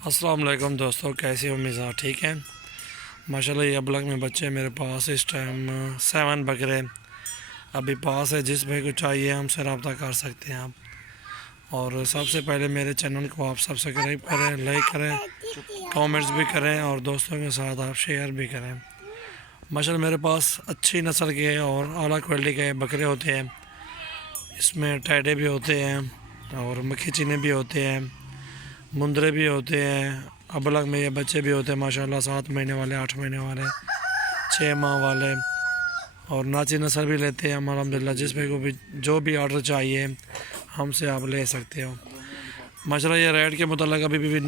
अस्सलाम वालेकुम दोस्तों, कैसे हो मिज़ाज ठीक है। माशाल्लाह ये अबलग में बच्चे मेरे पास इस टाइम 7 बकरे अभी पास है। जिस भाई को चाहिए हमसे रब्ता कर सकते हैं आप। और सबसे पहले मेरे चैनल को आप सब्सक्राइब करें, लाइक करें, कमेंट्स भी करें और दोस्तों के साथ आप शेयर भी करें। माशाल्लाह मेरे पास अच्छी नस्ल के और आला क्वालिटी के बकरे होते हैं। इसमें टैडे भी होते हैं और मक्खी चीने भी होते हैं, मुंदरे भी होते हैं। अबलग में ये बच्चे भी होते हैं माशाल्लाह, 7 महीने वाले, 8 महीने वाले, 6 माह वाले। और नाची नस्ल भी लेते हैं हम अल्हम्दुलिल्लाह। जिस पे को भी जो भी ऑर्डर चाहिए हमसे आप ले सकते हो। माशाल्लाह ये रेट के मुतालिक अभी भी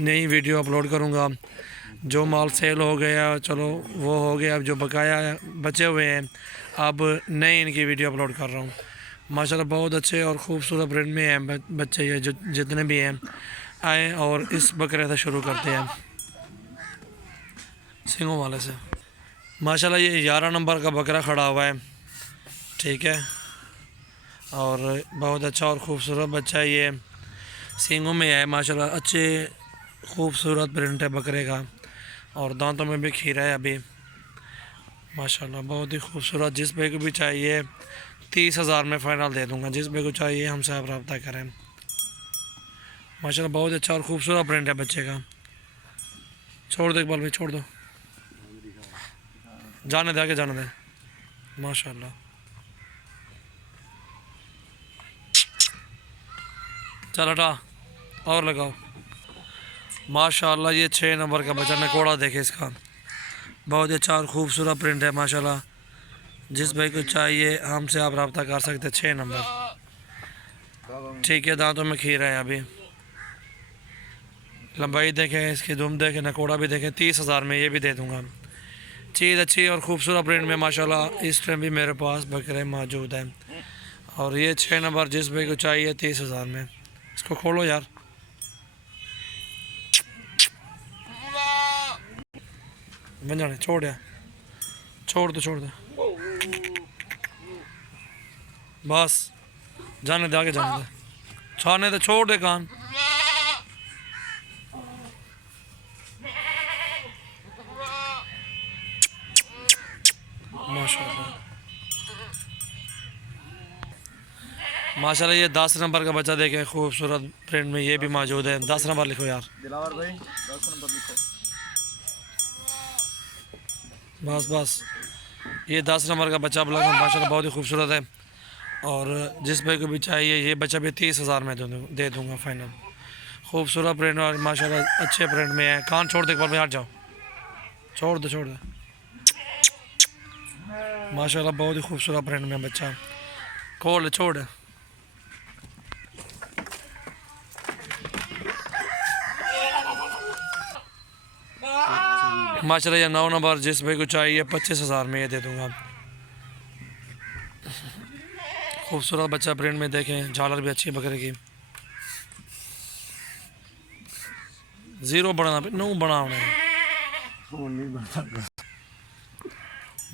नई वीडियो अपलोड करूँगा। जो माल सेल हो गया चलो वो हो गया, अब जो बकाया बचे हुए हैं अब नई इनकी वीडियो अपलोड कर रहा हूँ। माशाल्लाह बहुत अच्छे और ख़ूबसूरत प्रिंट में हैं बच्चे ये जो जितने भी हैं। आए और इस बकरे से शुरू करते हैं, सिंगों वाले से। माशाल्लाह ये 11 नंबर का बकरा खड़ा हुआ है, ठीक है। और बहुत अच्छा और ख़ूबसूरत बच्चा है, ये सिंगों में है माशाल्लाह। अच्छे खूबसूरत प्रिंट है बकरे का और दांतों में भी खीरा है अभी माशाल्लाह, बहुत ही खूबसूरत। जिस पे को भी चाहिए 30,000 में फ़ाइनल दे दूँगा। जिस पे को चाहिए हमसे आप रब्ता करें। माशाल्लाह बहुत अच्छा और ख़ूबसूरत प्रिंट है बच्चे का। छोड़ दो इकबाल भाई, छोड़ दो, जाने दे, आगे जाने दे। माशाल्लाह चल हटा और लगाओ। माशाल्लाह ये 6 नंबर का बच्चा, नकोड़ा देखे इसका, बहुत अच्छा और ख़ूबसूरत प्रिंट है माशाल्लाह। जिस भाई को चाहिए हमसे आप रब्ता कर सकते हैं। 6 नंबर, ठीक है। दांतों में खीरा है अभी, लंबाई देखें इसकी, दुम देखें, नकोड़ा भी देखें। 30,000 में ये भी दे दूँगा। चीज़ अच्छी और ख़ूबसूरत प्रिंट में माशाल्लाह इस टाइम भी मेरे पास बकरे मौजूद हैं। और ये 6 नंबर जिस भाई को चाहिए 30,000 में। इसको खोलो यार, बन जाने, छोड़ यार, छोड़ दो, छोड़ दो, बस जाने दे, आगे जाने दे, छाने दे, छोड़ दे कान। माशाल्लाह माशाल्लाह ये 10 नंबर का बच्चा देखें, खूबसूरत प्रिंट में ये भी मौजूद है। 10 नंबर लिखो यार, दिलावर भाई 10 नंबर लिखो। बस बस। ये 10 नंबर का बच्चा ब्लॉक में माशाल्लाह बहुत ही खूबसूरत है। और जिस भाई को भी चाहिए ये बच्चा भी 30,000 में दे दूँगा फ़ाइनल। खूबसूरत प्रिंट और माशाल्लाह अच्छे प्रिंट में है। कान छोड़ दे एक बार, हट जाओ, छोड़ दो, छोड़ दो। माशाल्लाह बहुत ही खूबसूरत प्रिंट में बच्चा, खोल छोड़। माशाल्लाह ये 9 नंबर जिस भाई को चाहिए 25,000 में ये दे दूँगा। खूबसूरत बच्चा प्रिंट में देखें, झालर भी अच्छी बकरे की। 0 बढ़ाना पे 9 बढ़ाना।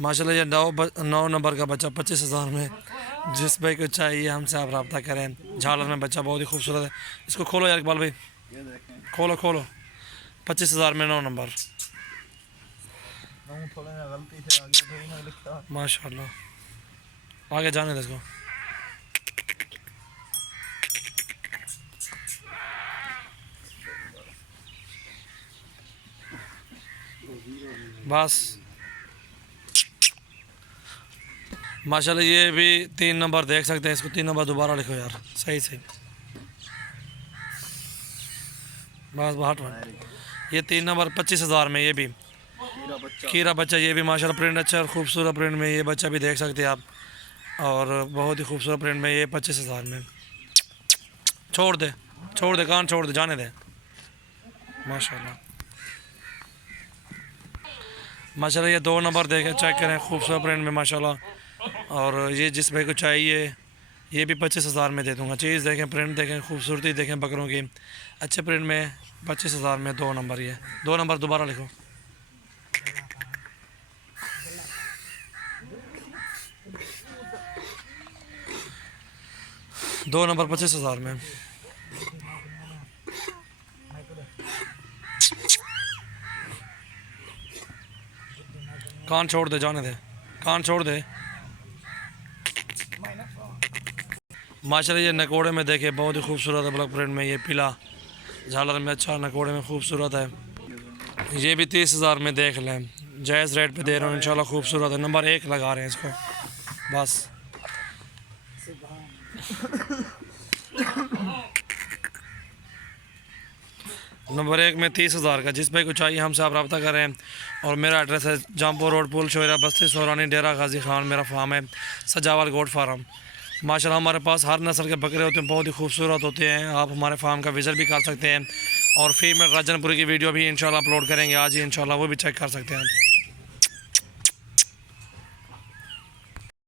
माशाल्लाह ये 9 नंबर का बच्चा 25,000 में। जिस भाई को चाहिए हमसे आप रब्ता करें। झालर में बच्चा बहुत ही खूबसूरत है। इसको खोलो यार इकबाल भाई, ये देखें, खोलो खोलो। 25,000 में 9 नंबर थोड़ा ना गलती से आगे थोड़ी ना लिखता। माशाल्लाह, आगे जाने दे इसको। बस माशाल्लाह ये भी 3 नंबर देख सकते हैं। इसको 3 नंबर दोबारा लिखो यार, सही सही। बस बाट ये 3 नंबर 25,000 में ये भी खीरा बच्चा। ये भी माशाल्लाह प्रिंट अच्छा और खूबसूरत प्रिंट में ये बच्चा भी देख सकते हैं आप। और बहुत ही खूबसूरत प्रिंट में ये 25,000 में। छोड़ दे, छोड़ दे कान, छोड़ दे, जाने दे। माशाल्लाह माशाल्लाह ये 2 नंबर देखें, चेक करें, खूबसूरत प्रिंट में माशाल्लाह। और ये जिस भाई को चाहिए ये भी 25,000 में दे दूँगा। चीज़ देखें, प्रिंट देखें, खूबसूरती देखें बकरों की, अच्छे प्रिंट में 25,000 में 2 नंबर। ये 2 नंबर दोबारा लिखो। 2 नंबर 25,000 में। कान छोड़ दे, जाने दे, कान छोड़ दे। माशाल्लाह ये नकोड़े में देखे बहुत ही खूबसूरत है, ब्लैक प्रिंट में, ये पीला झालर में अच्छा नकोड़े में खूबसूरत है। ये भी 30,000 में देख लें, जायज़ रेट पे दे रहे हो इंशाल्लाह, खूबसूरत है। नंबर 1 लगा रहे हैं इसको बस। नंबर 1 में 30,000 का, जिस भाई को चाहिए हमसे आप रब्ता करें। और मेरा एड्रेस है जामपुर रोड, पुल शोरा बस्ती सोरानी, डेरा गाजी खान मेरा फार्म है, सजावल गोट फार्म। माशाल्लाह हमारे पास हर नस्ल के बकरे होते हैं, बहुत ही खूबसूरत होते हैं। आप हमारे फार्म का विज़िट भी कर सकते हैं। और फीमेल राजनपुरी की वीडियो भी इंशाल्लाह अपलोड करेंगे आज ही इंशाल्लाह, वो भी चेक कर सकते हैं।